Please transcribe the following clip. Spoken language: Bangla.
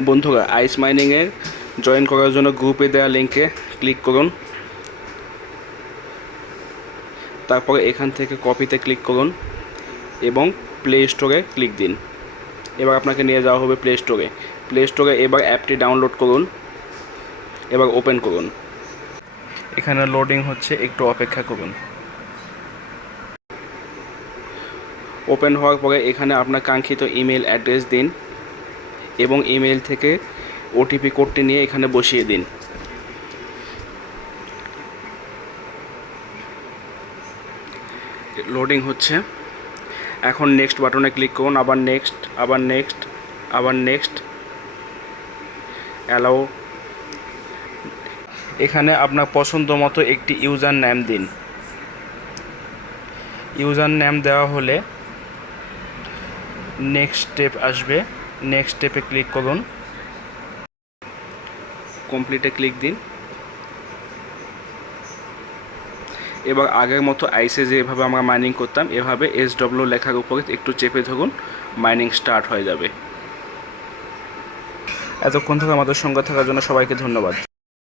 বন্ধুরা, আইস মাইনিংয়ের জয়েন করার জন্য গ্রুপে দেওয়া লিঙ্কে ক্লিক করুন। তারপরে এখান থেকে কপিতে ক্লিক করুন এবং প্লে স্টোরে ক্লিক দিন। এবার আপনাকে নিয়ে যাওয়া হবে প্লে স্টোরে। প্লে স্টোরে এবার অ্যাপটি ডাউনলোড করুন, এবার ওপেন করুন। এখানে লোডিং হচ্ছে, একটু অপেক্ষা করুন। ওপেন হওয়ার পরে এখানে আপনার কাঙ্ক্ষিত ইমেল অ্যাড্রেস দিন এবং ইমেল থেকে ওটিপি কোডটি নিয়ে এখানে বসিয়ে দিন। লোডিং হচ্ছে, এখন নেক্সট বাটনে ক্লিক করুন, আবার নেক্সট, আবার নেক্সট, আবার নেক্সট, অ্যালাউ। এখানে আপনার পছন্দ মতো একটি ইউজার নেম দিন। ইউজার নেম দেওয়া হলে নেক্সট স্টেপ আসবে, নেক্সট স্টেপে ক্লিক করুন, কমপ্লিটে ক্লিক দিন। এবার আগের মতো আইসে যেভাবে আমরা মাইনিং করতাম এভাবে SW লেখার উপরে একটু চেপে ধরুন, মাইনিং স্টার্ট হয়ে যাবে। এতক্ষণ থেকে আমাদের সঙ্গে থাকার জন্য সবাইকে ধন্যবাদ।